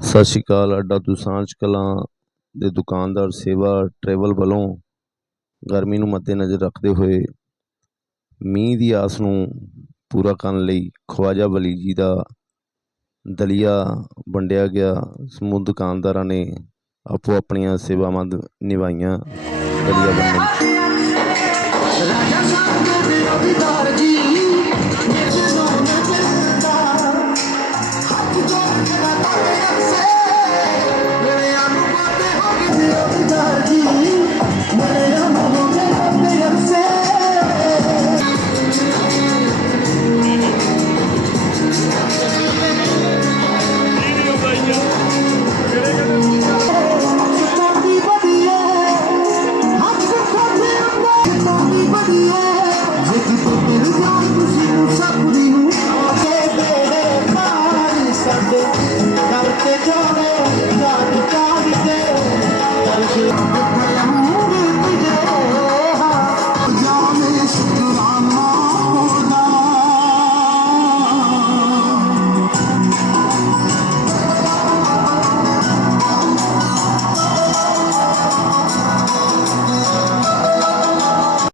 ਸਤਿ ਸ਼੍ਰੀ ਅਕਾਲ, ਅੱਡਾ ਦੁਸਾਂਝ ਕਲਾਂ ਦੇ ਦੁਕਾਨਦਾਰ ਸੇਵਾ ਟਰੈਵਲ ਵੱਲੋਂ ਗਰਮੀ ਨੂੰ ਮੱਦੇਨਜ਼ਰ ਰੱਖਦੇ ਹੋਏ ਮੀਂਹ ਦੀ ਆਸ ਨੂੰ ਪੂਰਾ ਕਰਨ ਲਈ ਖਵਾਜਾ ਵਲੀ ਜੀ ਦਾ ਦਲੀਆ ਵੰਡਿਆ ਗਿਆ। ਸਮੂਹ ਦੁਕਾਨਦਾਰਾਂ ਨੇ ਆਪੋ ਆਪਣੀਆਂ ਸੇਵਾਵਾਂ ਨਿਭਾਈਆਂ ਦਲੀਆ ਵੰਡਣ। ਰਾਜਾ don't